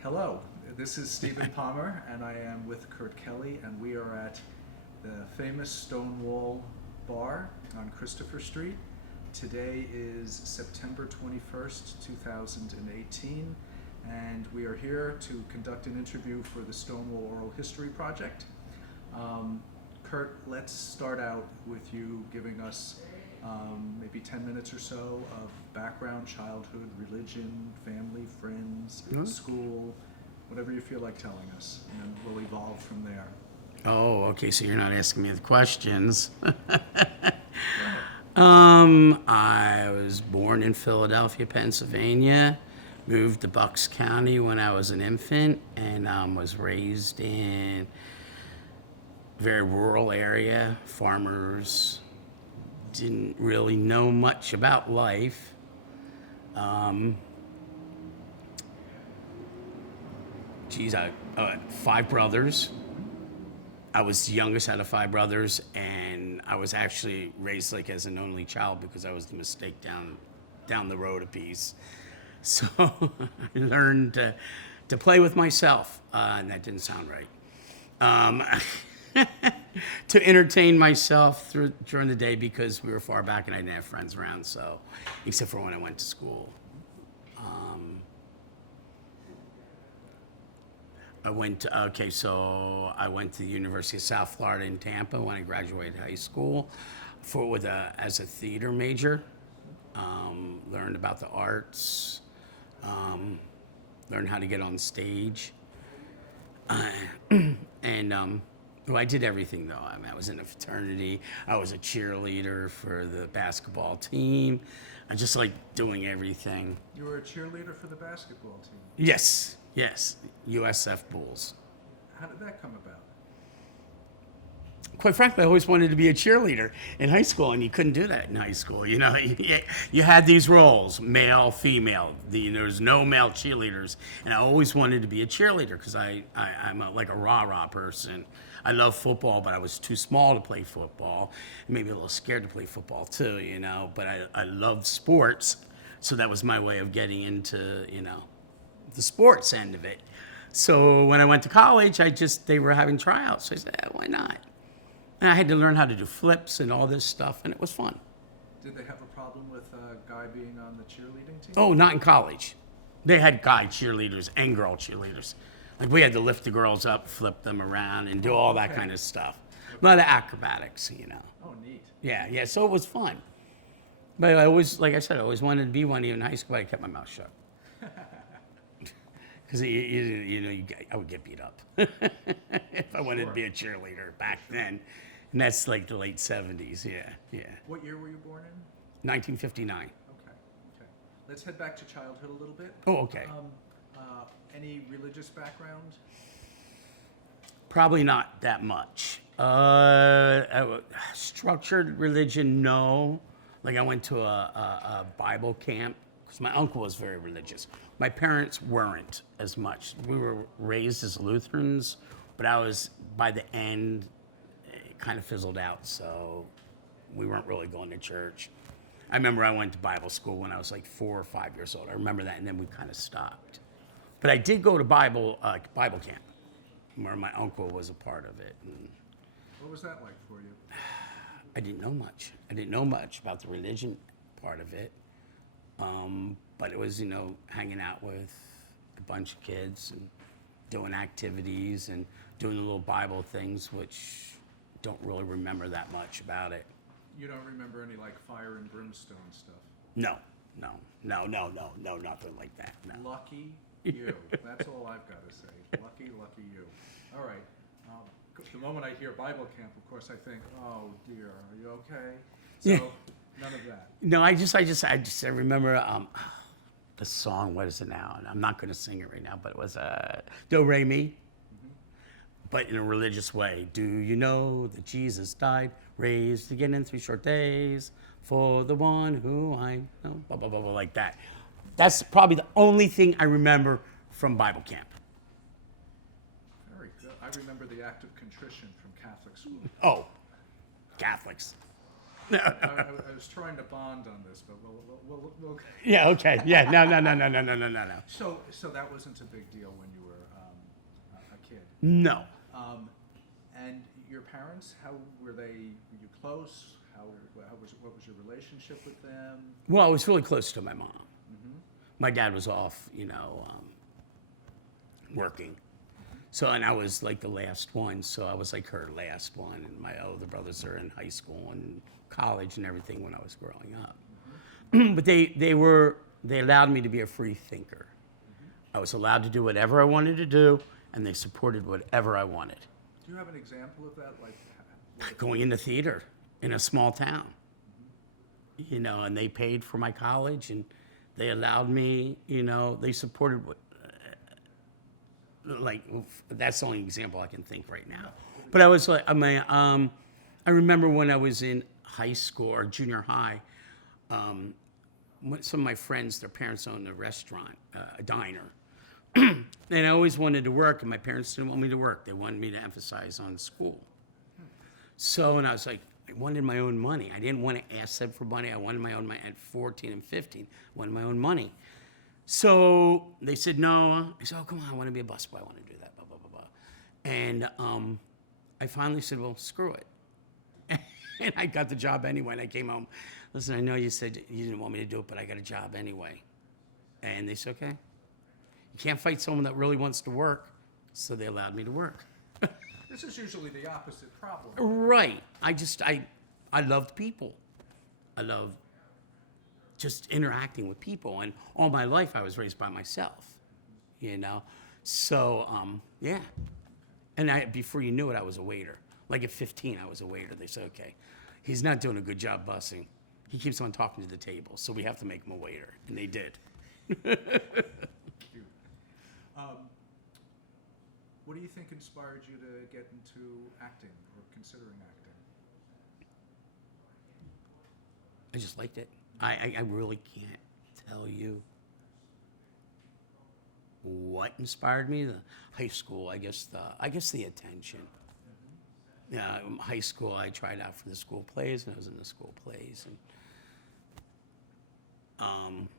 Hello, this is Stephen Palmer, and I am with Kurt Kelly, and we are at the famous Stonewall Bar on Christopher Street. Today is September 21st, 2018, and we are here to conduct an interview for the Stonewall Oral History Project. Kurt, let's start out with you giving us maybe 10 minutes or so of background, childhood, religion, family, friends, school, whatever you feel like telling us, and then we'll evolve from there. Oh, okay, so you're not asking me the questions. Right. I was born in Philadelphia, Pennsylvania, moved to Bucks County when I was an infant, and was raised in a very rural area, farmers. Didn't really know much about life. I 5 brothers. I was the youngest out of 5 brothers, and I was actually raised like as an only child because I was the mistake down the road a piece. So I learned to play with myself, and that didn't sound right. To entertain myself during the day because we were far back and I didn't have friends around. So, except for when I went to school, I went to the University of South Florida in Tampa when I graduated high school, as a theater major. Learned about the arts, learned how to get on stage, and. Well, I did everything though. I mean, I was in a fraternity. I was a cheerleader for the basketball team. I just like doing everything. You were a cheerleader for the basketball team. Yes. USF Bulls. How did that come about? Quite frankly, I always wanted to be a cheerleader in high school, and you couldn't do that in high school. You know, you had these roles, male, female. There was no male cheerleaders, and I always wanted to be a cheerleader because I'm like a rah-rah person. I love football, but I was too small to play football, and maybe a little scared to play football too, you know. But I loved sports, so that was my way of getting into, the sports end of it. So when I went to college, they were having tryouts, so I said, why not? And I had to learn how to do flips and all this stuff, and it was fun. Did they have a problem with a guy being on the cheerleading team? Oh, not in college. They had guy cheerleaders and girl cheerleaders. Like we had to lift the girls up, flip them around, and do all that kind of stuff. A lot of acrobatics, Oh, neat. Yeah, so it was fun. But I always, like I said, I always wanted to be one even in high school, but I kept my mouth shut. Because, I would get beat up if I wanted to be a cheerleader back then. And that's like the late 70s, yeah. What year were you born in? 1959. Okay. Let's head back to childhood a little bit. Oh, okay. Any religious background? Probably not that much. Structured religion, no. Like I went to a Bible camp because my uncle was very religious. My parents weren't as much. We were raised as Lutherans, but by the end, it kind of fizzled out, so we weren't really going to church. I remember I went to Bible school when I was like 4 or 5 years old. I remember that, and then we kind of stopped. But I did go to Bible camp, where my uncle was a part of it. And what was that like for you? I didn't know much. I didn't know much about the religion part of it. But it was, hanging out with a bunch of kids and doing activities and doing the little Bible things, which don't really remember that much about it. You don't remember any like fire and brimstone stuff? No, nothing like that. No. Lucky you. That's all I've got to say. Lucky you. All right. The moment I hear Bible camp, of course, I think, oh dear, are you okay? So, Yeah. None of that. No, I remember the song. What is it now? And I'm not going to sing it right now, but it was Do Re Mi. But in a religious way. Do you know that Jesus died, raised again in 3 short days for the one who I know? Blah, blah, blah, blah, like that. That's probably the only thing I remember from Bible camp. Very good. I remember the act of contrition from Catholic school. Oh, Catholics. I was trying to bond on this, but we'll. Yeah, okay. Yeah, no. So that wasn't a big deal when you were a kid. No. And your parents, how were they? Were you close? What was your relationship with them? Well, I was really close to my mom. My dad was off, working. So, and I was like the last one, so I was like her last one. And my older brothers are in high school and college and everything when I was growing up. But they allowed me to be a free thinker. I was allowed to do whatever I wanted to do, and they supported whatever I wanted. Do you have an example of that? Like Going into theater in a small town, and they paid for my college, and they allowed me, they supported that's the only example I can think right now. But I was like, I remember when I was in high school or junior high, some of my friends, their parents owned a restaurant, a diner. And I always wanted to work, and my parents didn't want me to work. They wanted me to emphasize on school. So, and I was like, I wanted my own money. I didn't want to ask them for money. I wanted my own money at 14 and 15. I wanted my own money. So they said no. I said, oh, come on, I want to be a busboy. I want to do that, blah, blah, blah, blah. And I finally said, well, screw it. And I got the job anyway. And I came home. Listen, I know you said you didn't want me to do it, but I got a job anyway. And they said, okay. You can't fight someone that really wants to work. So they allowed me to work. this is usually the opposite problem. Right. I loved people. I loved just interacting with people. And all my life, I was raised by myself, So, yeah. And before you knew it, I was a waiter. Like at 15, I was a waiter. They said, okay, he's not doing a good job bussing. He keeps on talking to the table, so we have to make him a waiter. And they did. What do you think inspired you to get into acting or considering acting? I just liked it. I really can't tell you what inspired me. The high school, I guess the attention. Yeah, in high school, I tried out for the school plays, and I was in the school plays, and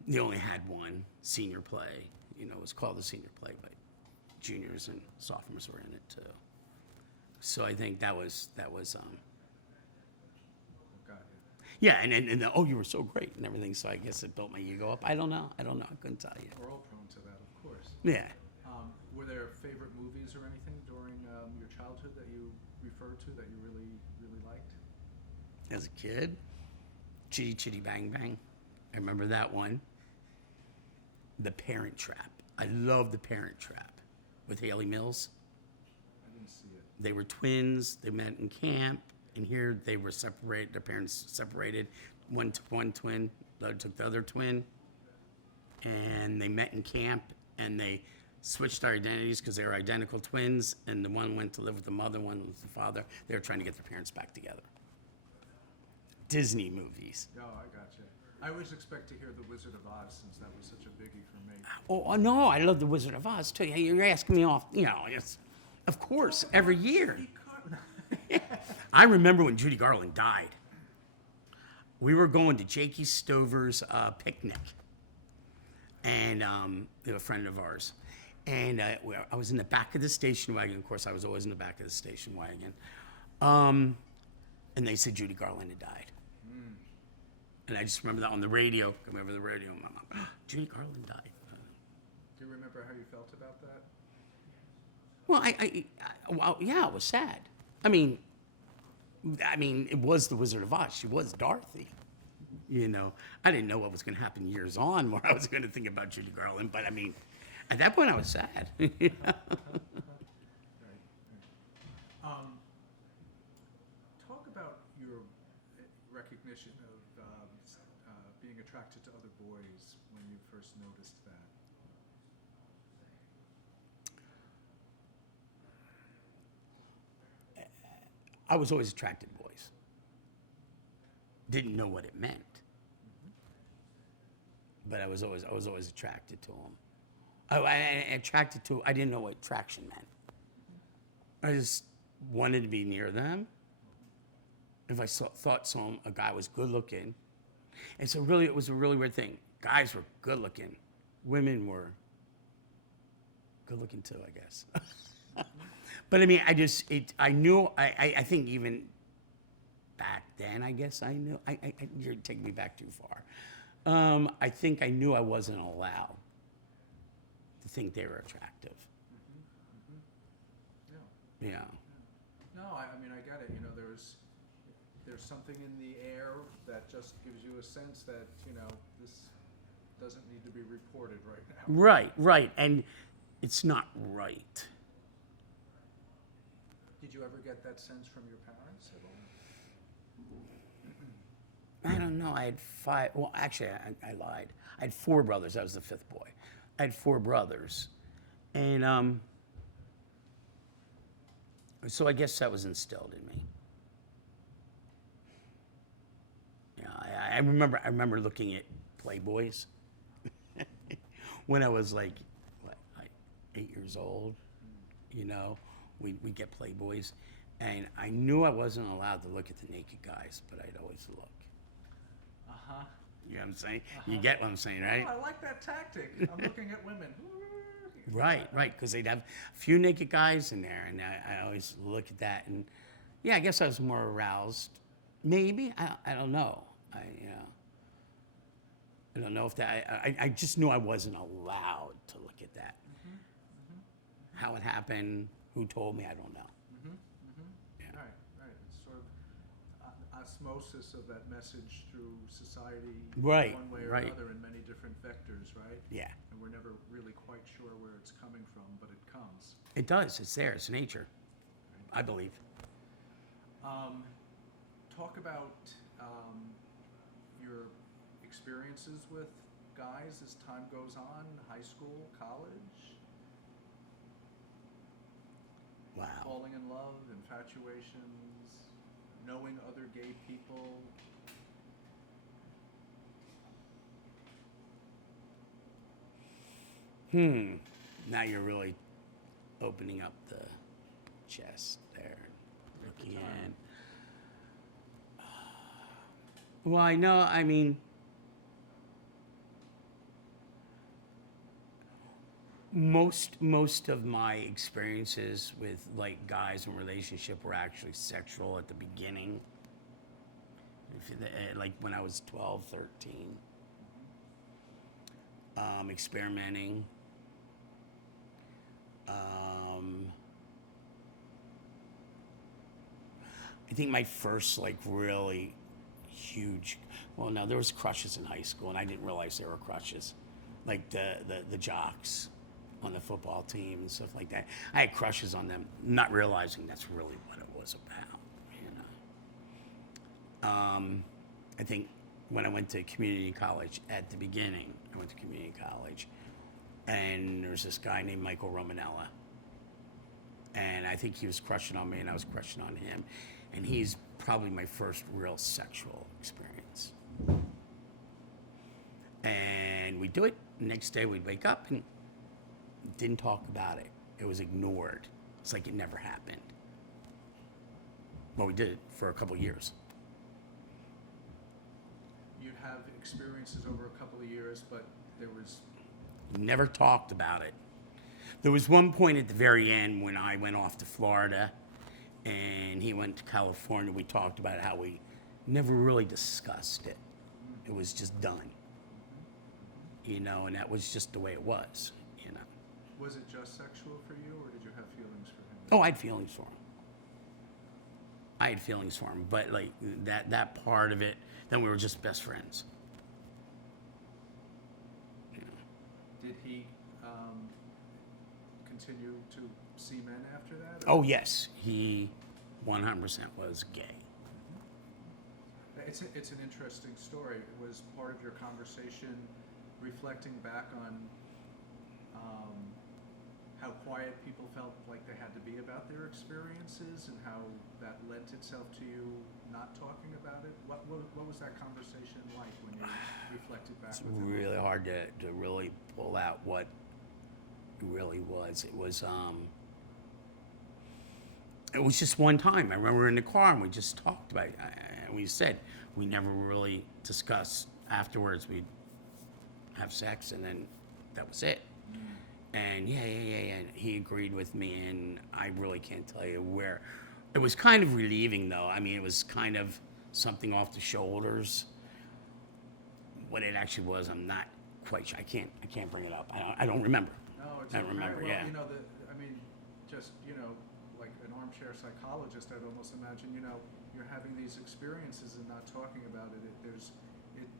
they only had one senior play. It was called the senior play, but juniors and sophomores were in it too. So I think that was. Got you. Yeah, and oh, you were so great and everything. So I guess it built my ego up. I don't know. I couldn't tell you. We're all prone to that, of course. Yeah. Were there favorite movies or anything during your childhood that you referred to that you really, really liked? As a kid, Chitty Chitty Bang Bang. I remember that one. The Parent Trap. I love The Parent Trap with Haley Mills. I didn't see it. They were twins. They met in camp. And here they were separated. Their parents separated. One took one twin. The other took the other twin. And they met in camp. And they switched their identities because they were identical twins. And the one went to live with the mother, one with the father. They were trying to get their parents back together. Disney movies. Oh, I gotcha. I always expect to hear The Wizard of Oz since that was such a biggie for me. Oh no, I love The Wizard of Oz too. You're asking me off. It's of course every year. I remember when Judy Garland died. We were going to Jakey Stover's picnic, and a friend of ours. And I was in the back of the station wagon. Of course, I was always in the back of the station wagon. And they said Judy Garland had died. And I just remember that on the radio. Come over the radio, and my mom, Judy Garland died. Do you remember how you felt about that? Well, yeah, it was sad. I mean, it was The Wizard of Oz. She was Dorothy. I didn't know what was going to happen years on where I was going to think about Judy Garland. But at that point, I was sad. Right. Talk about your recognition of being attracted to other boys when you first noticed that. I was always attracted to boys. Didn't know what it meant, but I was always attracted to them. I didn't know what attraction meant. I just wanted to be near them, if I thought a guy was good looking, and so really it was a really weird thing. Guys were good looking, women were good looking too, I guess. But I mean, I knew, I think even back then, I guess I knew, you're taking me back too far. I think I knew I wasn't allowed to think they were attractive. Yeah. Yeah. No, I mean, I get it. You know, there's something in the air that just gives you a sense that, you know, this doesn't need to be reported right now. Right. And it's not right. Did you ever get that sense from your parents at all? I don't know. I had 5. Well, actually, I lied. I had 4 brothers. I was the 5th boy. I had 4 brothers. And so I guess that was instilled in me. Yeah, I remember looking at Playboys when I was like 8 years old. You know, we'd get Playboys, and I knew I wasn't allowed to look at the naked guys, but I'd always look. Uh-huh. You know what I'm saying? You get what I'm saying, right? Oh, I like that tactic. I'm looking at women. Right, because they'd have a few naked guys in there, and I always look at that, and yeah, I guess I was more aroused. Maybe I don't know. I don't know if that. I just knew I wasn't allowed to look at that. How it happened, who told me, I don't know. Yeah. Right. It's sort of osmosis of that message through society, Right, one way or right. another, in many different vectors, right? Yeah, And we're never really quite sure where it's coming from, but it comes. it does. It's there. It's nature, I believe. Talk about your experiences with guys as time goes on, high school, college, Wow. falling in love, infatuations, knowing other gay people. Now you're really opening up the chest there, looking in. Well, I know, I mean, most of my experiences with like guys in relationship were actually sexual at the beginning. Like when I was 12, 13. Experimenting. I think my first like really huge, well, no, there was crushes in high school, and I didn't realize there were crushes, like the jocks on the football team and stuff like that. I had crushes on them, not realizing that's really what it was about. You know, I think when I went to community college at the beginning, I went to community college, and there was this guy named Michael Romanella, and I think he was crushing on me, and I was crushing on him, and he's probably my first real sexual experience. And we'd do it. Next day we'd wake up and didn't talk about it. It was ignored. It's like it never happened. Well, we did it for a couple of years. You'd have experiences over a couple of years, but there was... Never talked about it. There was one point at the very end when I went off to Florida and he went to California. We talked about how we never really discussed it. It was just done. You know, and that was just the way it was, you know. Was it just sexual for you, or did you have feelings for him? Oh, I had feelings for him. But like that part of it, then we were just best friends. You know. Did he continue to see men after that? Oh, yes. He 100% was gay. It's an interesting story. It was part of your conversation reflecting back on how quiet people felt like they had to be about their experiences, and how that lent itself to you not talking about it. What was that conversation like when you reflected back? It's with him? really hard to really pull out what it really was. It was It was just one time. I remember we were in the car and we just talked about it. And we said we never really discussed afterwards. We'd have sex and then that was it. And yeah. And he agreed with me, and I really can't tell you where. It was kind of relieving, though. I mean, it was kind of something off the shoulders. What it actually was, I'm not quite sure. I can't bring it up. I don't remember. No, it's I don't okay. remember. Well, Yeah. you know, just, like an armchair psychologist, I'd almost imagine, you're having these experiences and not talking about it.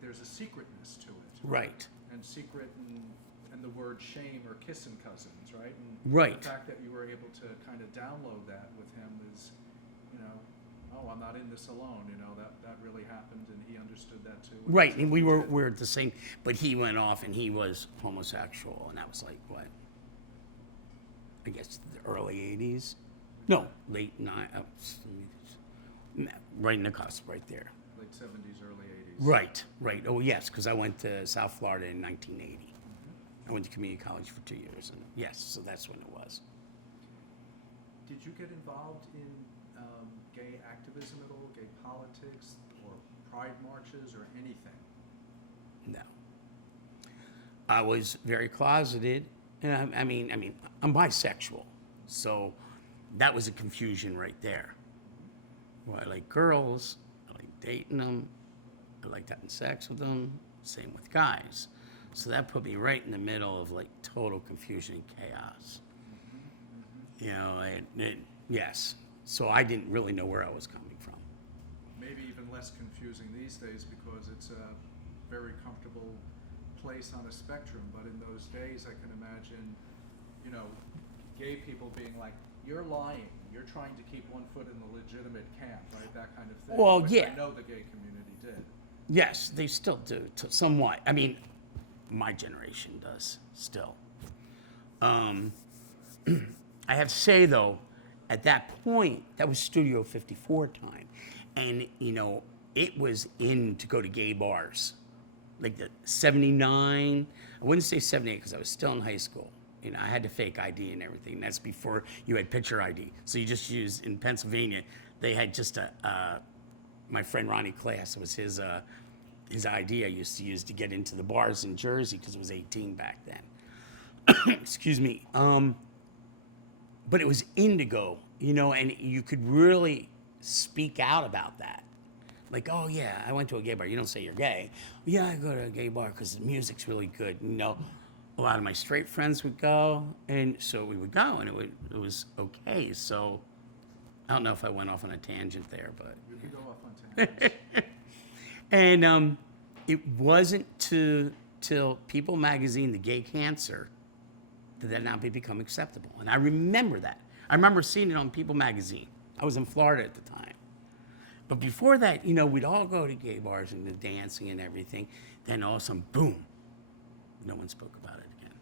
There's a secretness to it. Right. And secret and the word shame or kissing cousins, right? And Right. the fact that you were able to kind of download that with him is, oh, I'm not in this alone. That really happened, and he understood that too. Right, and we were the same, but he went off and he was homosexual, and that was like what? I guess the early '80s. No, late right in the cusp, right there. Late 70s, early 80s. Right. Oh yes, because I went to South Florida in 1980. I went to community college for 2 years, and yes, so that's when it was. Did you get involved in gay activism at all, gay politics, or pride marches, or anything? No. I was very closeted, and I mean, I'm bisexual, so that was a confusion right there. Well, I like girls, I like dating them, I liked having sex with them, same with guys. So that put me right in the middle of like total confusion and chaos. Yes. So I didn't really know where I was coming from. Maybe even less confusing these days because it's a very comfortable place on a spectrum. But in those days, I can imagine, gay people being like, "You're lying. You're trying to keep one foot in the legitimate camp," right? That kind of thing. Well, which yeah. I know the gay community did. Yes, they still do, somewhat. I mean, my generation does still. I have to say, though, at that point, that was Studio 54 time. And, it was in to go to gay bars. Like the 79, I wouldn't say 78 because I was still in high school. I had to fake ID and everything. That's before you had picture ID. So you just used, in Pennsylvania, they had just my friend Ronnie Class, it was his ID I used to use to get into the bars in Jersey because it was 18 back then. Excuse me. But it was indigo, and you could really speak out about that. Like, oh yeah, I went to a gay bar. You don't say you're gay. Yeah, I go to a gay bar because the music's really good. A lot of my straight friends would go, and so we would go, and it was okay. So I don't know if I went off on a tangent there, but You could go off on tangents. and it wasn't till People magazine, the Gay Cancer, that that now become acceptable. And I remember that. I remember seeing it on People magazine. I was in Florida at the time. But before that, we'd all go to gay bars and the dancing and everything. Then all of a sudden, boom, no one spoke about it again.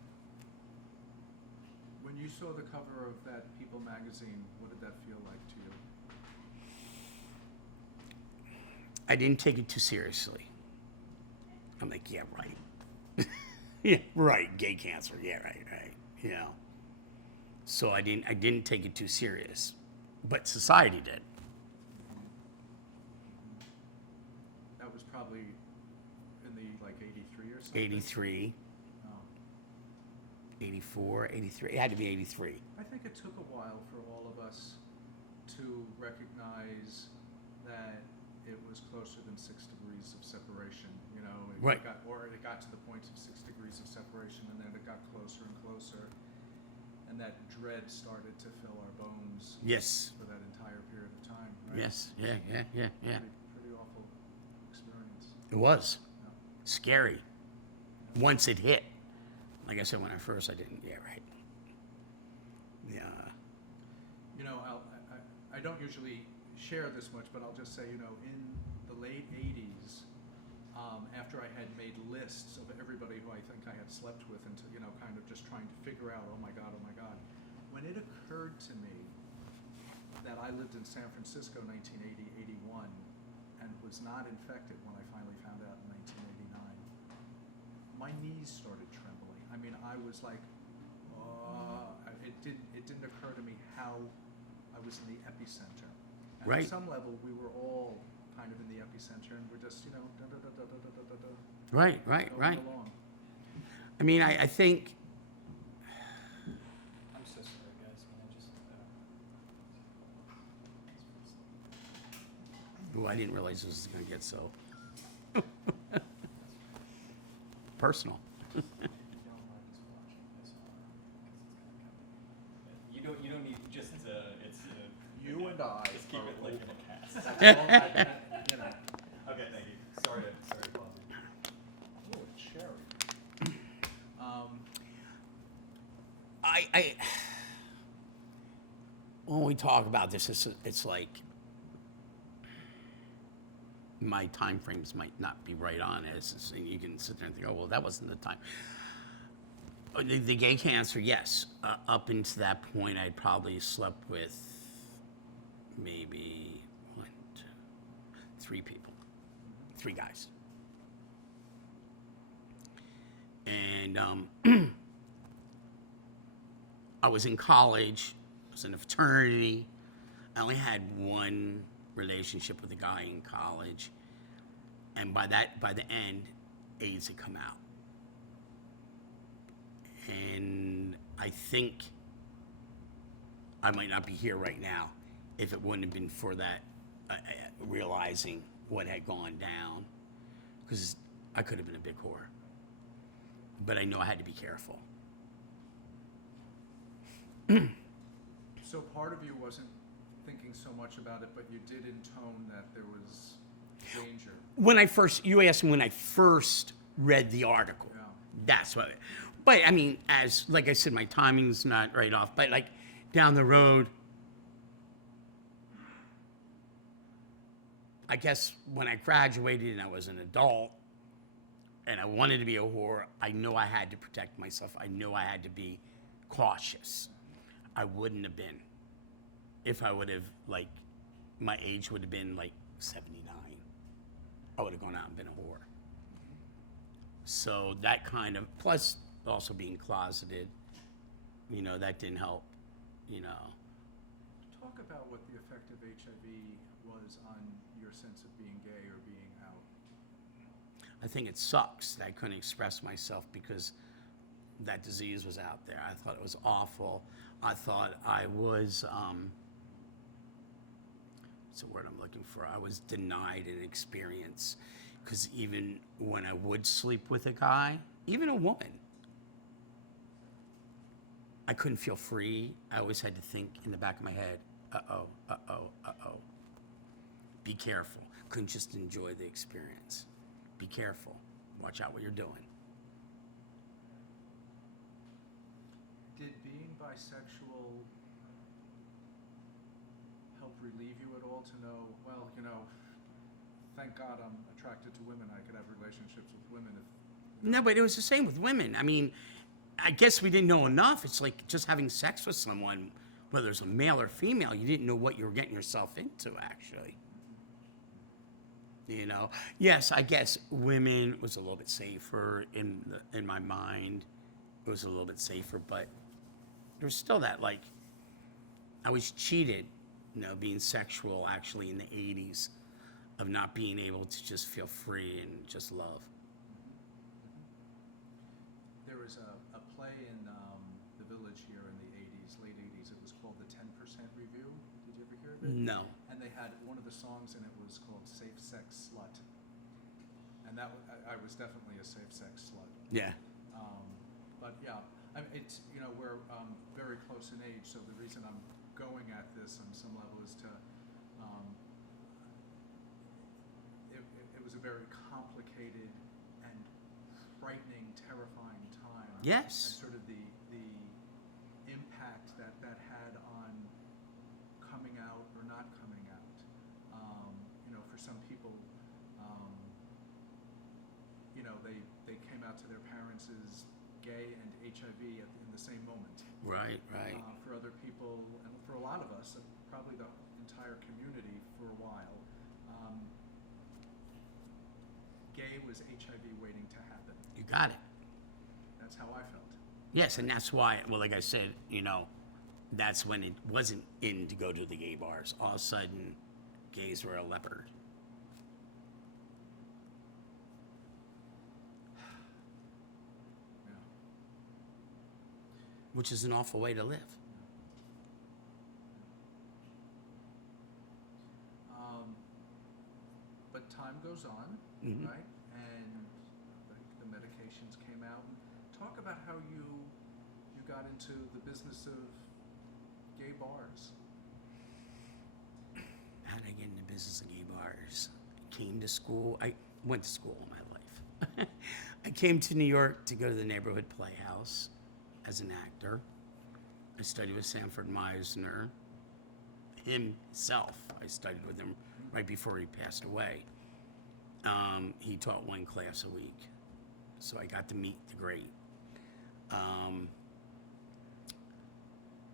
When you saw the cover of that People magazine, what did that feel like to you? I didn't take it too seriously. I'm like, yeah, right. Yeah, right, gay cancer, yeah, right. So I didn't take it too serious. But society did. That was probably in the 83 or something? 83, Oh. 84, 83. It had to be 83. I think it took a while for all of us to recognize that it was closer than 6 degrees of separation. Right. It got to the point of 6 degrees of separation, and then it got closer and closer, and that dread started to fill our bones. Yes. For that entire period of time. Right? Yes. Yeah. Pretty awful experience. It was Yeah. scary. Once it hit, like I said, when I didn't. Yeah, right. Yeah. I don't usually share this much, but I'll just say, in the late 80s, after I had made lists of everybody who I think I had slept with and kind of just trying to figure out, oh my God, when it occurred to me that I lived in San Francisco 1980, 81, and was not infected when I finally found out in 1989, my knees started trembling. I was like, it didn't occur to me how I was in the epicenter. And Right. at some level, we were all kind of in the epicenter, and we're just, Right, going right. along. I mean, I think, I'm so sorry, guys. Can I just? I didn't realize this was going to get so personal. If you don't mind just watching this, 'cause it's gonna come. You don't need just it's. You and I just keep are it like in a open. cast. That's all Okay, thank you. Sorry to pause you. Oh, a cherry. I when we talk about this, it's like my time frames might not be right on it. You can sit there and think, oh, well, that wasn't the time. The gay cancer, yes. Up until that point, I'd probably slept with maybe 1, 2, 3 people, 3 guys. And I was in college, I was in a fraternity. I only had one relationship with a guy in college. And by the end, AIDS had come out. And I think I might not be here right now if it wouldn't have been for that realizing what had gone down. Because I could have been a big whore. But I know I had to be careful. So part of you wasn't thinking so much about it, but you did intone that there was danger. You asked me when I first read the article. Yeah. That's what. But I mean, like I said, my timing's not right off. But like down the road, I guess when I graduated and I was an adult, and I wanted to be a whore, I know I had to protect myself. I know I had to be cautious. I wouldn't have been if I would have, like, my age would have been like 79. I would have gone out and been a whore. So that kind of, plus also being closeted, that didn't help, Talk about what the effect of HIV was on your sense of being gay or being out. I think it sucks that I couldn't express myself because that disease was out there. I thought it was awful. I thought I was, what's the word I'm looking for? I was denied an experience because even when I would sleep with a guy, even a woman, I couldn't feel free. I always had to think in the back of my head, uh-oh. Be careful. Couldn't just enjoy the experience. Be careful. Watch out what you're doing. Did being bisexual help relieve you at all to know, well, thank God I'm attracted to women. I could have relationships with women if No, but it was the same with women. I mean, I guess we didn't know enough. It's like just having sex with someone, whether it's a male or female, you didn't know what you were getting yourself into, actually. Yes, I guess women was a little bit safer in my mind. It was a little bit safer, but there was still that, like, I was cheated, being sexual actually in the 80s, of not being able to just feel free and just love. There was a play in the Village here in the 80s, late 80s. It was called the 10% Review. Did you ever hear of it? No. And they had one of the songs in it was called Safe Sex Slut. And I was definitely a safe sex slut. Yeah. But yeah, it's, we're very close in age, so the reason I'm going at this on some level is to, it was a very complicated and frightening, terrifying time. Yes. And sort of the impact that had on coming out or not coming out. For some people, they came out to their parents as gay and HIV in the same moment. Right. For other people, and for a lot of us, probably the entire community for a while, gay was HIV waiting to happen. You got it. That's how I felt. Yes, and that's why, well, like I said, that's when it wasn't in to go to the gay bars. All of a sudden, gays were a leper. Yeah. Which is an awful way to live. But time goes on, Mhm. right? And the medications came out. Talk about how you got into the business of gay bars. How did I get into business of gay bars? Came to school. I went to school all my life. I came to New York to go to the neighborhood playhouse as an actor. I studied with Sanford Meisner. Himself, I studied with him right before he passed away. He taught one class a week, so I got to meet the great.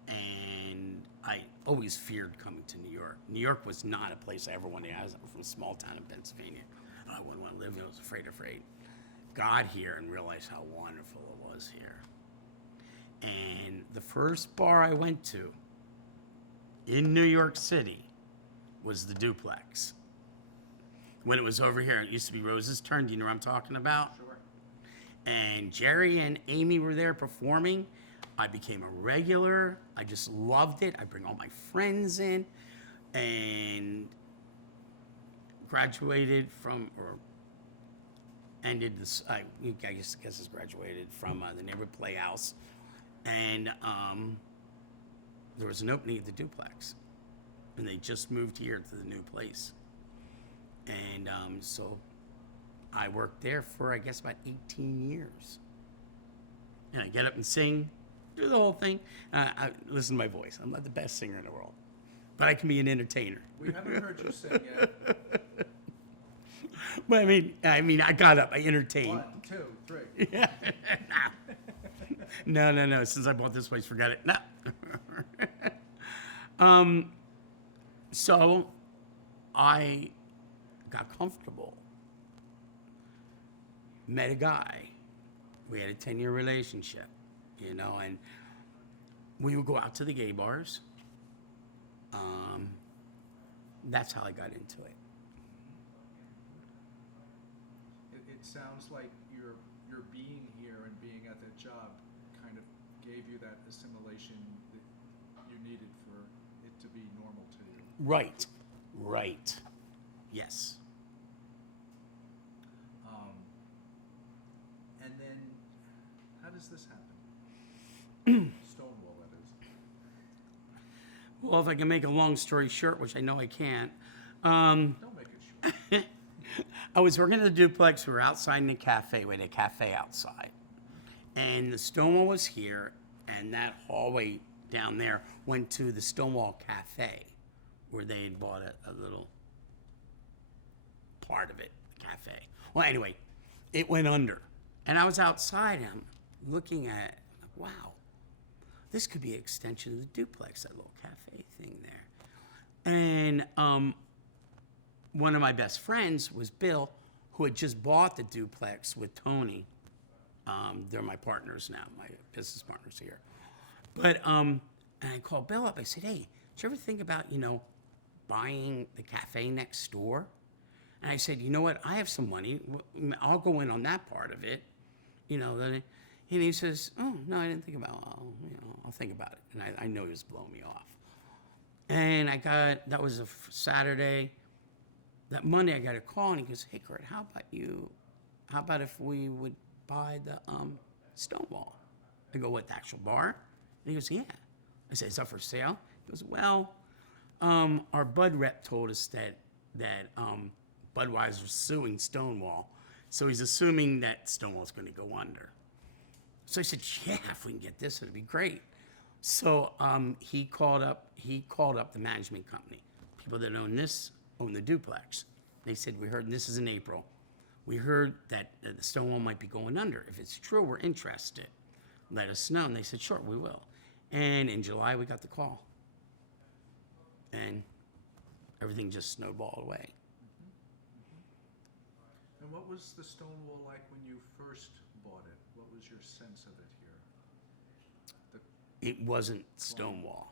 And I always feared coming to New York. New York was not a place I ever wanted to. I was from a small town in Pennsylvania. I wouldn't want to live there. I was afraid. Got here and realized how wonderful it was here. And the first bar I went to in New York City was the Duplex. When it was over here, it used to be Rose's Turn. Do you know what I'm talking about? Sure. And Jerry and Amy were there performing. I became a regular. I just loved it. I bring all my friends in, and graduated from, or ended this. I guess it's graduated from the neighborhood playhouse, and there was an opening at the Duplex, and they just moved here to the new place, and so I worked there for I guess about 18 years. And I get up and sing, do the whole thing. Listen to my voice. I'm not the best singer in the world, but I can be an entertainer. We haven't heard you sing yet. But I mean, I got up, I entertained. 1, 2, 3. No. Since I bought this place, forget it. No. So I got comfortable. Met a guy. We had a 10-year relationship, and we would go out to the gay bars. That's how I got into it. It sounds like your being here and being at that job kind of gave you that assimilation that you needed for it to be normal to you. Right. Yes. And then, how does this happen? Stonewall, that is. Well, if I can make a long story short, which I know I can't, Don't make it short. I was working at the Duplex. We were outside in the cafe. We had a cafe outside. And the Stonewall was here, and that hallway down there went to the Stonewall Cafe, where they had bought a little part of it, the cafe. Well, anyway, it went under. And I was outside, and I'm looking at it, wow, this could be an extension of the Duplex, that little cafe thing there. And one of my best friends was Bill, who had just bought the Duplex with Tony. They're my partners now, my business partners here. But, and I called Bill up. I said, hey, did you ever think about, buying the cafe next door? And I said, you know what? I have some money. I'll go in on that part of it. And he says, oh, no, I didn't think about it. I'll think about it. And I know he was blowing me off. And that was a Saturday. That Monday, I got a call, and he goes, hey, Kurt, how about if we would buy the Stonewall? I go, what, the actual bar? And he goes, yeah. I said, is that for sale? He goes, well, our Bud rep told us that Budweiser's suing Stonewall, so he's assuming that Stonewall's going to go under. So I said, yeah, if we can get this, it'd be great. So he called up the management company. People that own the Duplex. They said, we heard, and this is in April, we heard that the Stonewall might be going under. If it's true, we're interested. Let us know. And they said, sure, we will. And in July, we got the call. And everything just snowballed away. And what was the Stonewall like when you first bought it? What was your sense of it here? It wasn't Stonewall.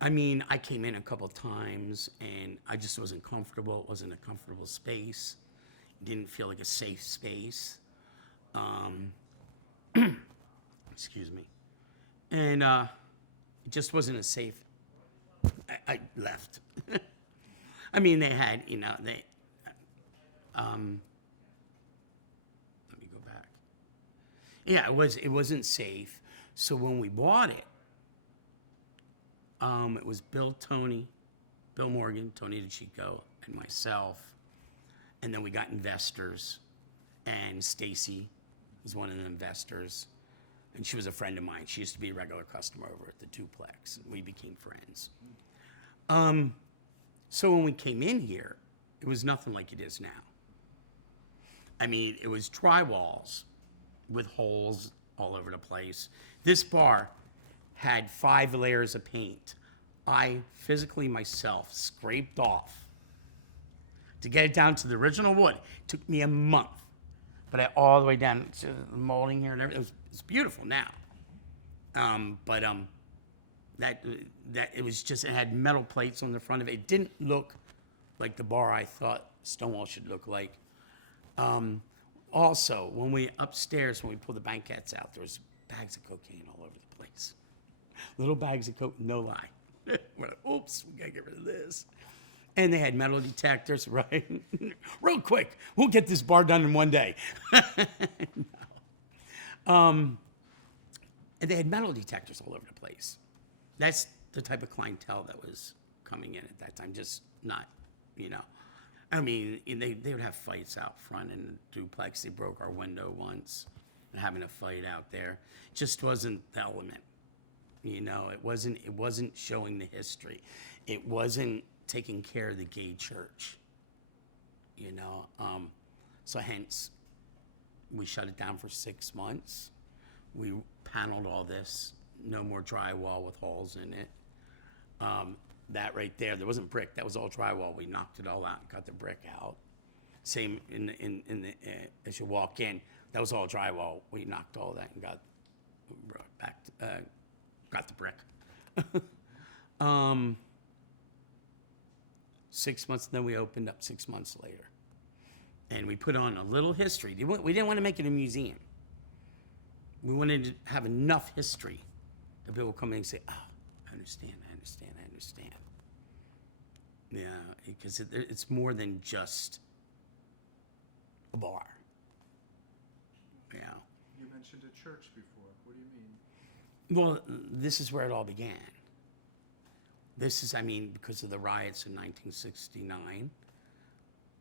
I mean, I came in a couple times and I just wasn't comfortable. It wasn't a comfortable space. It didn't feel like a safe space. Excuse me. And it just wasn't a safe. I left. I mean, they had, they. Let me go back. Yeah, it wasn't safe. So when we bought it, it was Bill Morgan, Tony DeChico, and myself. And then we got investors, and Stacy was one of the investors. And she was a friend of mine. She used to be a regular customer over at the duplex, and we became friends. So when we came in here, it was nothing like it is now. I mean, it was drywalls with holes all over the place. This bar had 5 layers of paint. I physically myself scraped off to get it down to the original wood. It took me a month, but all the way down to the molding here and everything. It's beautiful now. That it was just, it had metal plates on the front of it. It didn't look like the bar I thought Stonewall should look like. Also, when we pulled the banquettes out, there was bags of cocaine all over the place. Little bags of coke, no lie. We're like, oops, we gotta get rid of this. And they had metal detectors, right? Real quick, we'll get this bar done in one day. And they had metal detectors all over the place. That's the type of clientele that was coming in at that time, just not, I mean, they would have fights out front in the duplex. They broke our window once and having a fight out there. Just wasn't the element. It wasn't showing the history. It wasn't taking care of the gay church. So hence we shut it down for 6 months. We paneled all this, no more drywall with holes in it. That right there wasn't brick, that was all drywall. We knocked it all out and got the brick out. Same as you walk in, that was all drywall. We knocked all that and got the brick. 6 months, then we opened up 6 months later. And we put on a little history. We didn't want to make it a museum. We wanted to have enough history that people come in and say, oh, I understand. Yeah, because it's more than just a bar. Yeah. You mentioned a church before. What do you mean? Well, this is where it all began. Because of the riots in 1969.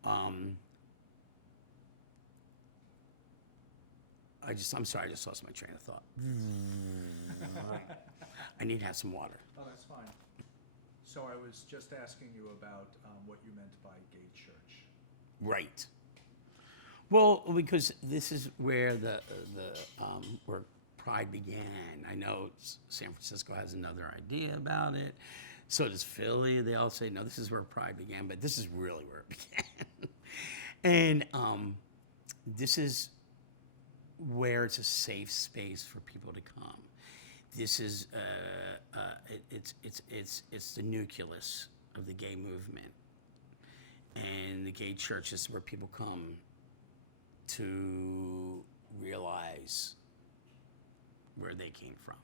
I'm sorry, I just lost my train of thought. I need to have some water. Oh, that's fine. So I was just asking you about what you meant by gay church. Right. Well, because this is where where Pride began. I know San Francisco has another idea about it. So does Philly. They all say, no, this is where Pride began, but this is really where it began. And this is where it's a safe space for people to come. This is it's the nucleus of the gay movement, and the gay church is where people come to realize where they came from.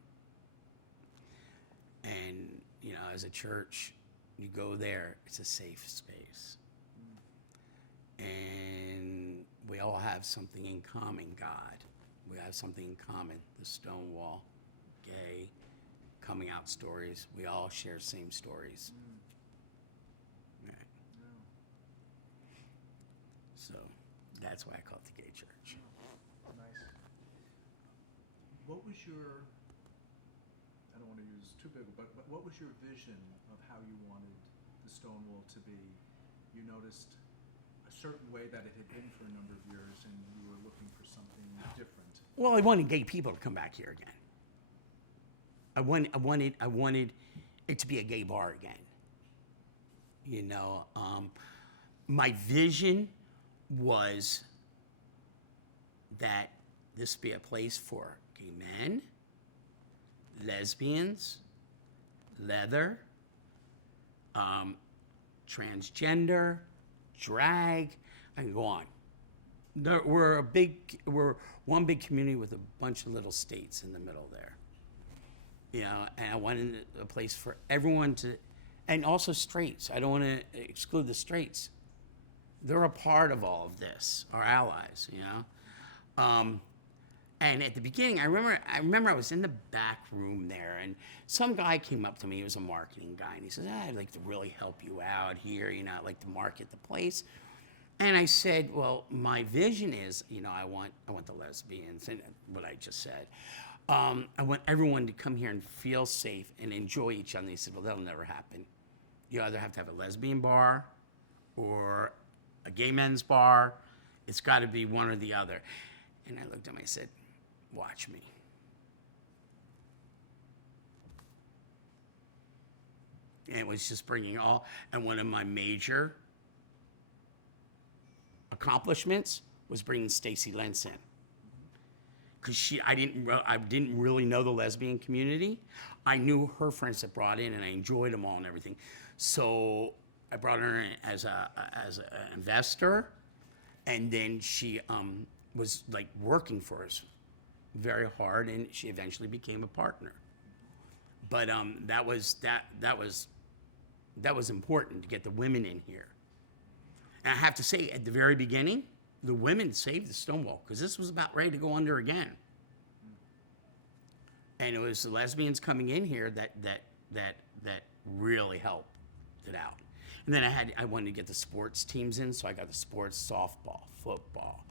And as a church, you go there; it's a safe space, and we all have something in common. God, we have something in common. The Stonewall. Gay, coming out stories. We all share same stories. Right. No. So that's why I call it the gay church. Nice. What was your, I don't want to use too big, but what was your vision of how you wanted the Stonewall to be? You noticed a certain way that it had been for a number of years and you were looking for something different. Well, I wanted gay people to come back here again. I wanted it to be a gay bar again. My vision was that this be a place for gay men, lesbians, leather, transgender, drag. I can go on. We're one big community with a bunch of little states in the middle there. You know, and I wanted a place for everyone to, and also straights. I don't want to exclude the straights. They're a part of all of this, our allies, you know. And at the beginning, I remember I was in the back room there, and some guy came up to me. He was a marketing guy, and he says, "I'd like to really help you out here. You know, I'd like to market the place." And I said, "Well, my vision is, you know, I want the lesbians, and what I just said. I want everyone to come here and feel safe and enjoy each other." He said, "Well, that'll never happen. You either have to have a lesbian bar or a gay men's bar. It's got to be one or the other." And I looked at him, I said, "Watch me." And it was just bringing all, and one of my major accomplishments was bringing Stacy Lentz in. Because I didn't really know the lesbian community. I knew her friends that brought in, and I enjoyed them all and everything. So I brought her in as an investor, and then she was like working for us very hard, and she eventually became a partner. But that was important to get the women in here. And I have to say, at the very beginning, the women saved the Stonewall, because this was about ready to go under again. And it was the lesbians coming in here that really helped it out. And then I wanted to get the sports teams in, so I got the sports, softball, football.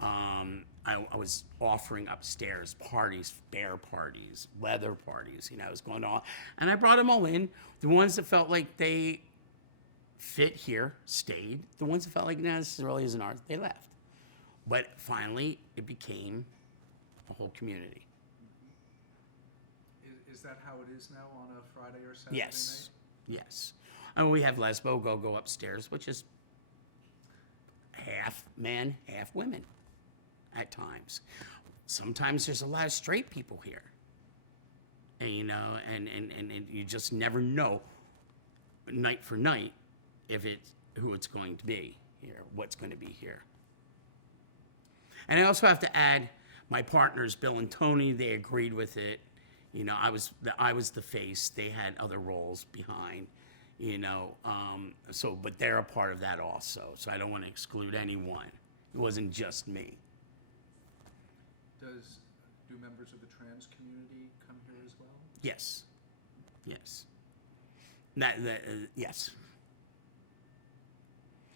I was offering upstairs parties, bear parties, leather parties, you know, I was going on. And I brought them all in. The ones that felt like they fit here stayed. The ones that felt like, no, this really isn't ours, they left. But finally, it became a whole community. Is that how it is now on a Friday or Saturday Yes, night? yes. And we have Lesbo go upstairs, which is half men, half women at times. Sometimes there's a lot of straight people here. And, you know, and you just never know night for night who it's going to be here, what's going to be here. And I also have to add my partners, Bill and Tony, they agreed with it. You know, I was the face. They had other roles behind, you know. But they're a part of that also. So I don't want to exclude anyone. It wasn't just me. Do members of the trans community come here as well? Yes. Yes. Yes.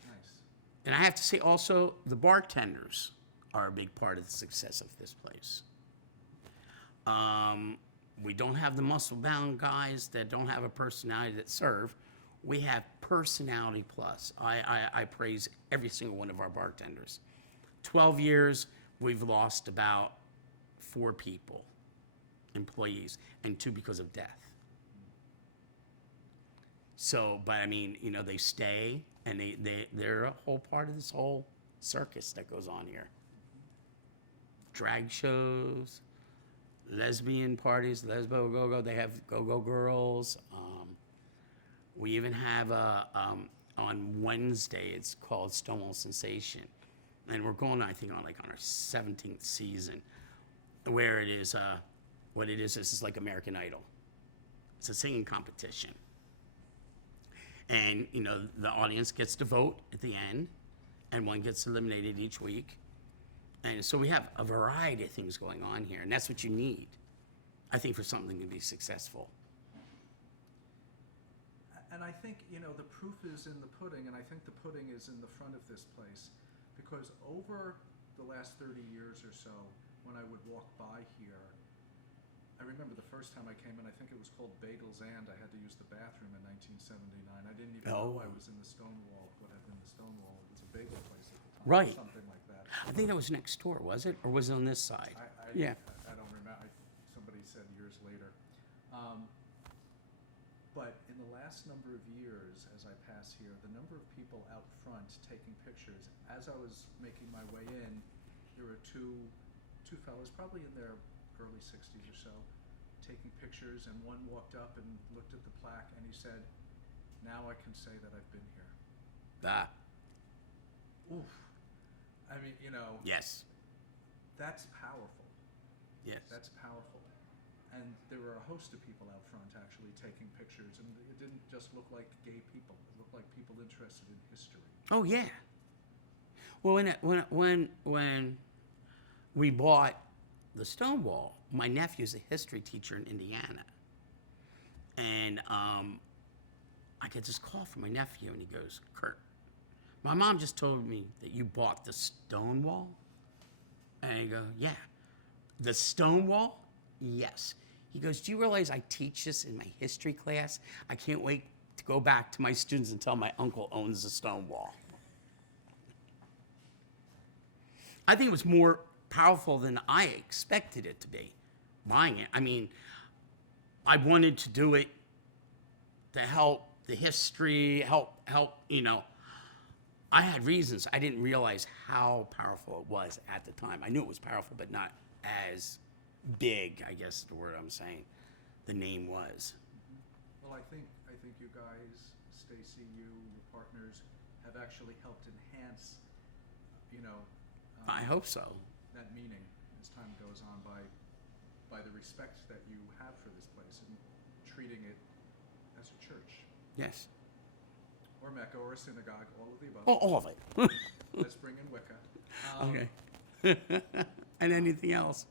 Nice. And I have to say also, the bartenders are a big part of the success of this place. We don't have the muscle-bound guys that don't have a personality that serve. We have personality plus. I praise every single one of our bartenders. 12 years, we've lost about 4 people, employees, and 2 because of death. So, but I mean, you know, they stay, and they're a whole part of this whole circus that goes on here. Drag shows, lesbian parties, Lesbo Go-Go, they have Go-Go girls. We even have on Wednesday, it's called Stonewall Sensation. And we're going, I think, on our 17th season, where it is, what it is, this is like American Idol. It's a singing competition. And, you know, the audience gets to vote at the end, and one gets eliminated each week. And so we have a variety of things going on here, and that's what you need, I think, for something to be successful. And I think, you know, the proof is in the pudding, and I think the pudding is in the front of this place, because over the last 30 years or so, when I would walk by here, I remember the first time I came in, I think it was called Bagels and I had to use the bathroom in 1979. I didn't even know I was in the Stonewall, what had been the Stonewall. It was a bagel place at the time, Right. Something like that. I think that was next door, was it? Or was it on this side? Yeah. I don't remember. Somebody said years later. But in the last number of years, as I pass here, the number of people out front taking pictures, as I was making my way in, there were two two fellas, probably in their early 60s or so, taking pictures, and one walked up and looked at the plaque and he said, "Now I can say that I've been here." That. Oof. I mean, Yes. that's powerful. Yes. That's powerful. And there were a host of people out front actually taking pictures, and it didn't just look like gay people. It looked like people interested in history. Oh yeah. Well, when we bought the Stonewall, my nephew's a history teacher in Indiana, and I get this call from my nephew, and he goes, "Kurt, my mom just told me that you bought the Stonewall." And I go, "Yeah." "The Stonewall?" "Yes." He goes, "Do you realize I teach this in my history class? I can't wait to go back to my students and tell my uncle owns the Stonewall." I think it was more powerful than I expected it to be, buying it. I mean, I wanted to do it to help the history, help, I had reasons. I didn't realize how powerful it was at the time. I knew it was powerful, but not as big, I guess is the word I'm saying, the name was. Well, I think you guys, Stacy, your partners, have actually helped enhance, I hope so. that meaning as time goes on by the respect that you have for this place and treating it as a church Yes. or Mecca or a synagogue, all of the above. Oh, all of it. Let's bring in Wicca. Okay. And anything else?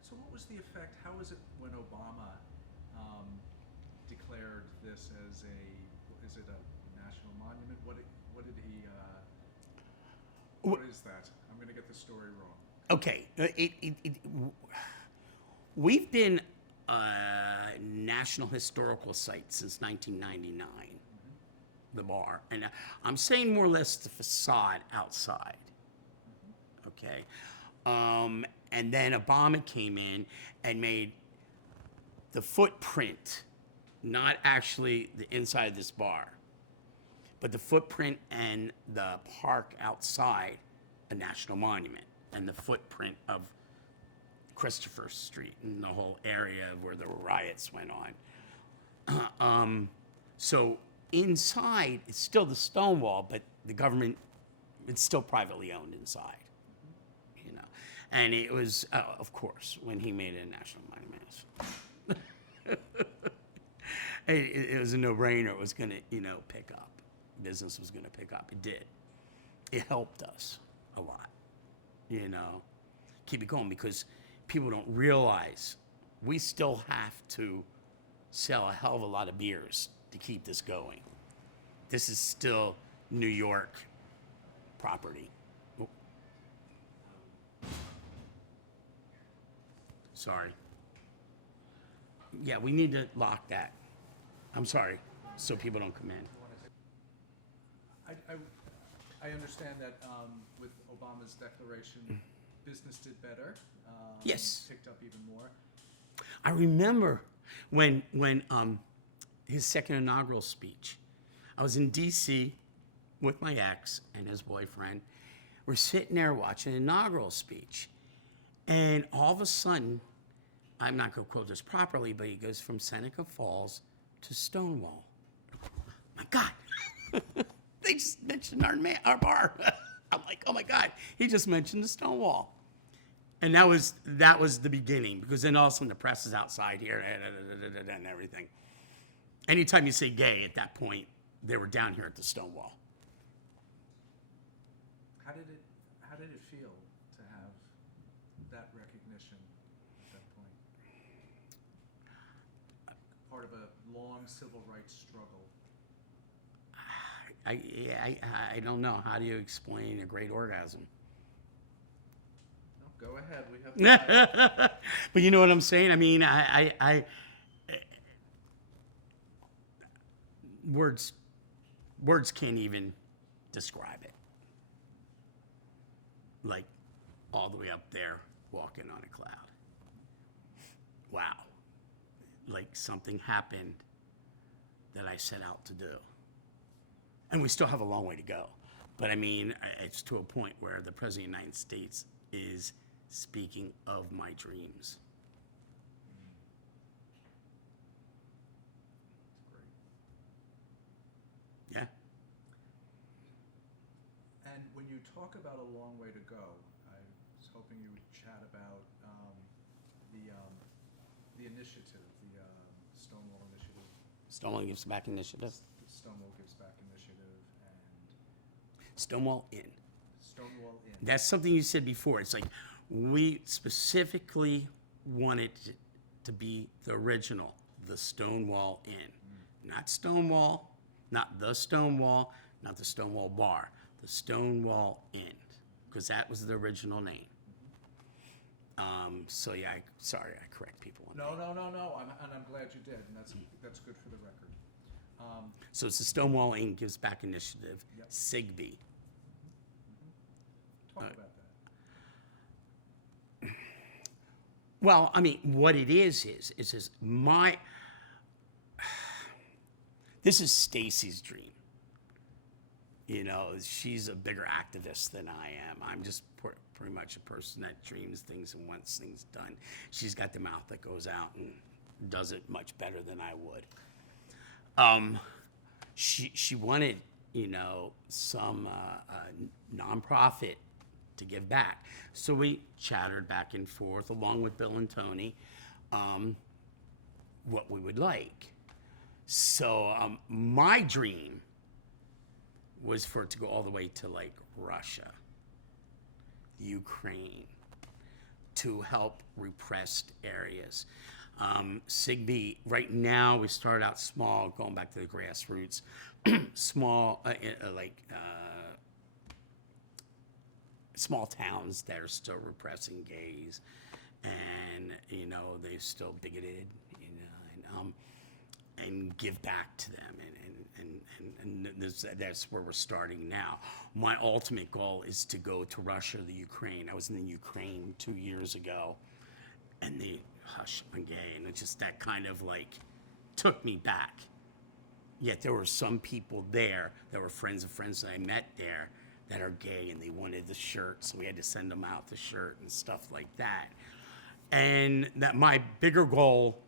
So what was the effect? How was it when Obama declared this as is it a national monument? What did he? What is that? I'm going to get the story wrong. Okay. We've been a National Historical Site since 1999, the bar. And I'm saying more or less the facade outside. Okay. And then Obama came in and made the footprint, not actually the inside of this bar, but the footprint and the park outside a national monument, and the footprint of Christopher Street and the whole area where the riots went on. So inside, it's still the Stonewall, but the government, it's still privately owned inside. And it was, of course, when he made it a national monument. It was a no-brainer. It was going to, pick up. Business was going to pick up. It did. It helped us a lot, keep it going, because people don't realize we still have to sell a hell of a lot of beers to keep this going. This is still New York property. Oh. Sorry. Yeah, we need to lock that. I'm sorry, so people don't come in. I understand that with Obama's declaration, business did better. Yes. Picked up even more. I remember when his second inaugural speech. I was in D.C. with my ex and his boyfriend. We're sitting there watching the inaugural speech, and all of a sudden, I'm not going to quote this properly, but he goes from Seneca Falls to Stonewall. My God, they just mentioned our bar. I'm like, oh my God, he just mentioned the Stonewall. And that was the beginning, because then all of a sudden the press is outside here and everything. Anytime you say gay at that point, they were down here at the Stonewall. How did it feel to have that recognition at that point? Part of a long civil rights struggle. I don't know. How do you explain a great orgasm? No, go ahead. We have time. But you know what I'm saying? I mean, words can't even describe it. Like all the way up there, walking on a cloud. Wow. Like something happened that I set out to do. And we still have a long way to go. But I mean, it's to a point where the President of the United States is speaking of my dreams. That's great. Yeah. And when you talk about a long way to go, I was hoping you would chat about the initiative, the Stonewall Initiative, Stonewall Gives Back Initiative. the Stonewall Gives Back Initiative, and Stonewall Inn. Stonewall Inn. That's something you said before. It's like we specifically wanted it to be the original, the Stonewall Inn. Not Stonewall, not the Stonewall, not the Stonewall Bar, the Stonewall Inn, because that was the original name. So yeah, sorry, I correct people. On No, that. no. I'm glad you did, and that's good for the record. So it's the Stonewall Inn Gives Back Initiative, Yep. SIGB. Talk Right. about that. Well, I mean, what it is this is Stacy's dream. You know, she's a bigger activist than I am. I'm just pretty much a person that dreams things and wants things done. She's got the mouth that goes out and does it much better than I would. She wanted, you know, some nonprofit to give back. So we chattered back and forth, along with Bill and Tony, what we would like. So my dream was for it to go all the way to like Russia, Ukraine, to help repressed areas. SIGB, right now we started out small, going back to the grassroots, small, small towns that are still repressing gays, and you know they're still bigoted, you know, and give back to them, and that's where we're starting now. My ultimate goal is to go to Russia, the Ukraine. I was in the Ukraine 2 years ago, and they hush, I'm gay, and it's just that kind of like took me back. Yet there were some people there that were friends of friends that I met there that are gay, and they wanted the shirt, so we had to send them out the shirt and stuff like that. And that my bigger goal,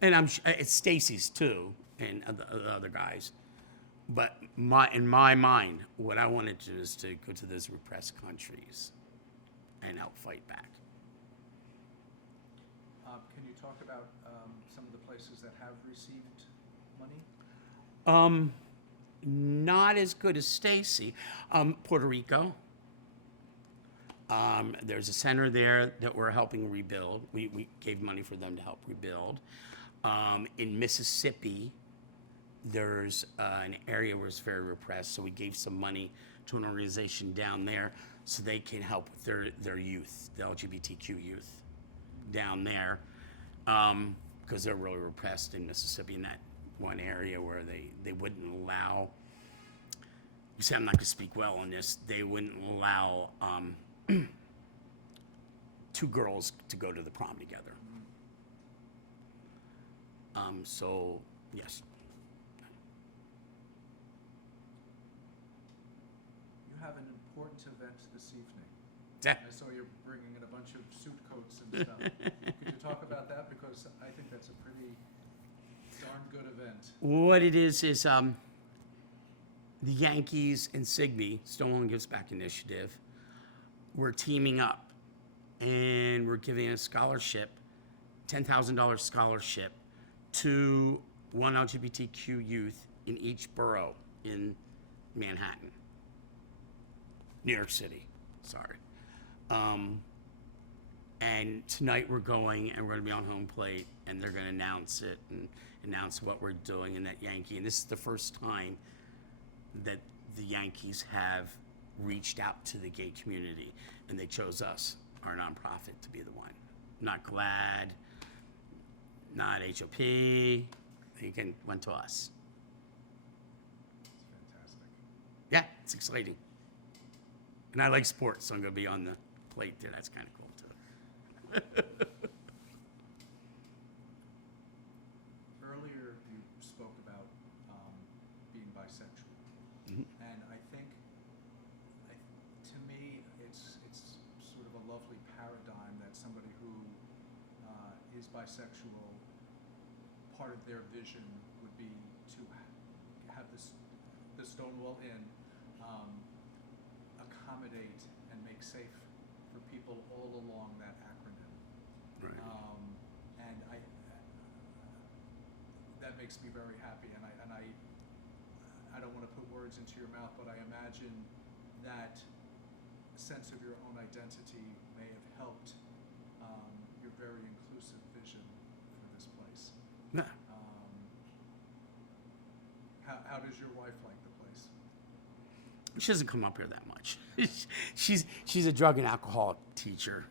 and it's Stacy's too, and the other guys, but in my mind, what I wanted to do is to go to those repressed countries and help fight back. Can you talk about some of the places that have received money? Not as good as Stacy. Puerto Rico. There's a center there that we're helping rebuild. We gave money for them to help rebuild. In Mississippi, there's an area where it's very repressed, so we gave some money to an organization down there so they can help with their youth, the LGBTQ youth down there, because they're really repressed in Mississippi, in that one area where they wouldn't allow, you say I'm not going to speak well on this, they wouldn't allow two girls to go to the prom together. So, yes. You have an important event this evening. Yeah. I saw you're bringing in a bunch of suit coats and stuff. Could you talk about that? Because I think that's a pretty darn good event. What it is the Yankees and SIGB, Stonewall Gives Back Initiative, we're teaming up, and we're giving a scholarship, $10,000 scholarship, to one LGBTQ youth in each borough in Manhattan, New York City, sorry. And tonight we're going, and we're going to be on home plate, and they're going to announce it and announce what we're doing in that Yankee. And this is the first time that the Yankees have reached out to the gay community, and they chose us, our nonprofit, to be the one. Not GLAAD, not HOP, went to us. It's fantastic. Yeah, it's exciting. And I like sports, so I'm going to be on the plate there. That's kind of cool, too. Earlier, you spoke about being bisexual, and I think, to me, it's sort of a awfully paradigm that somebody who is bisexual, part of their vision would be to have the Stonewall Inn accommodate and make safe for people all along that acronym. Right. And that makes me very happy, and I don't want to put words into your mouth, but I imagine that sense of your own identity may have helped your very inclusive vision for this place. No. How does your wife like the place? She doesn't come up here that much. she's a drug and alcohol teacher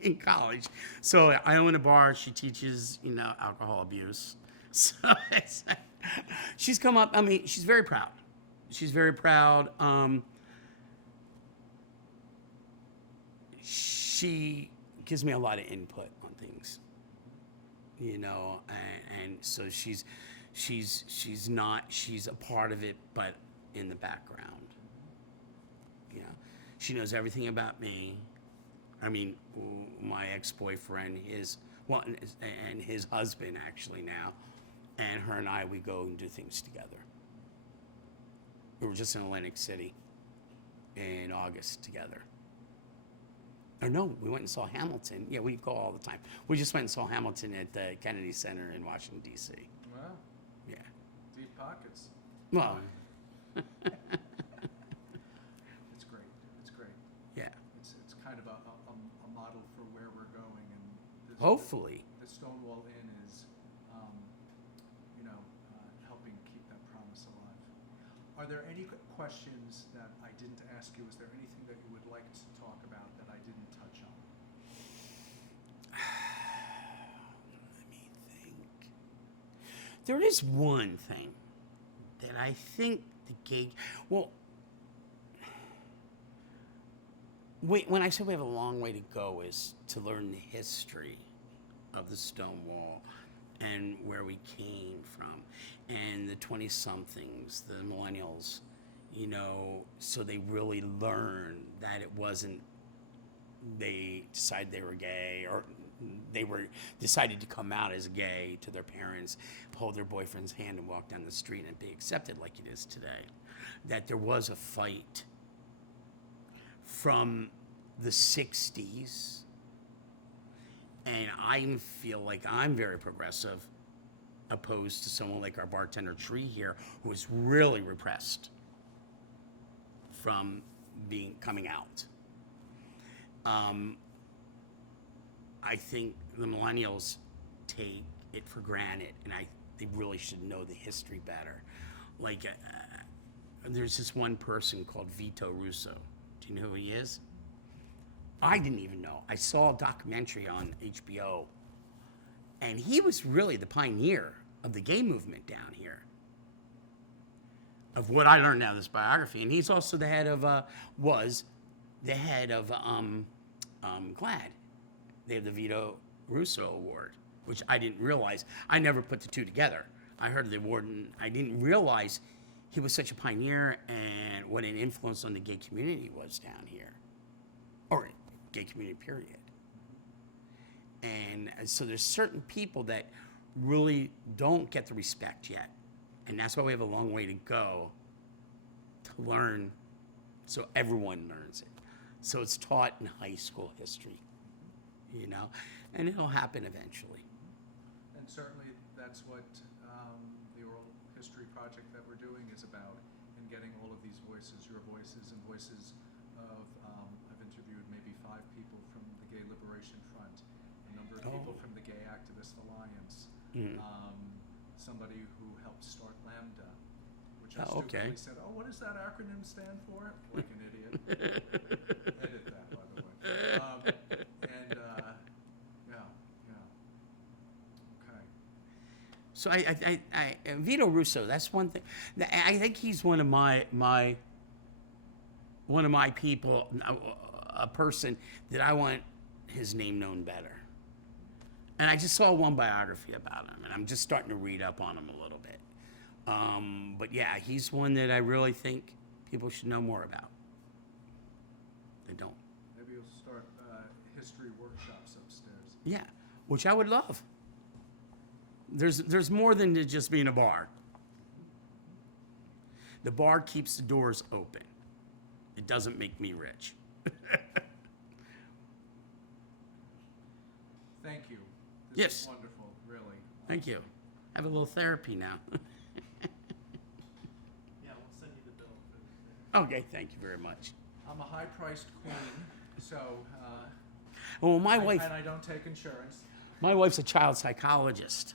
in college. So I own a bar. She teaches, alcohol abuse. So she's come up. I mean, she's very proud. She's very proud. She gives me a lot of input on things, and so she's a part of it, but in the background. She knows everything about me. I mean, my ex-boyfriend, and his husband actually now, and her and I, we go and do things together. We were just in Atlantic City in August together. Or no, we went and saw Hamilton. Yeah, we go all the time. We just went and saw Hamilton at the Kennedy Center in Washington, D.C. Wow, Yeah. deep pockets. Well, It's great. It's great. yeah. It's kind of a model for where we're going, and Hopefully. the Stonewall Inn is, helping keep that promise alive. Are there any questions that I didn't ask you? Is there anything that you would like to talk about that I didn't touch on? Let me think. There is one thing that I think the gay. Well, when I said we have a long way to go, is to learn the history of the Stonewall and where we came from, and the 20-somethings, the millennials, so they really learn that it wasn't they decided they were gay, or they were decided to come out as gay to their parents, hold their boyfriend's hand and walk down the street and be accepted like it is today. That there was a fight from the 60s, and I feel like I'm very progressive, opposed to someone like our bartender Tree here, who was really repressed from coming out. I think the millennials take it for granted, and they really should know the history better. Like, there's this one person called Rousseau. Do you know who he is? I didn't even know. I saw a documentary on HBO, and he was really the pioneer of the gay movement down here. Of what I learned out of this biography, and he's also the head of was the head of GLAAD. They have the Vito Rousseau Award, which I didn't realize. I never put the two together. I heard of the award, and I didn't realize he was such a pioneer and what an influence on the gay community was down here, or gay community period. And so there's certain people that really don't get the respect yet, and that's why we have a long way to go to learn, so everyone learns it. So it's taught in high school history, and it'll happen eventually. And certainly that's what the Oral History Project that we're doing is about, in getting all of these voices, your voices and voices of, I've interviewed maybe 5 people from the Gay Liberation Front, a number of people from the Gay Activist Alliance, somebody who helped start Lambda, which I stupidly said, what does that acronym stand for? Like an idiot. Edit that, by the way. Okay. So I Vito Rousseau, that's one thing. I think he's one of my people, a person that I want his name known better. And I just saw one biography about him, and I'm just starting to read up on him a little bit. But yeah, he's one that I really think people should know more about. They don't. Maybe you'll start history workshops upstairs. Yeah, which I would love. There's more than to just being a bar. The bar keeps the doors open. It doesn't make me rich. Thank you. This Yes. is wonderful, really. Thank you. I have a little therapy now. Yeah, we'll send you the bill for this. Okay, thank you very much. I'm a high-priced queen, so Well, my wife, and I don't take insurance. my wife's a child psychologist.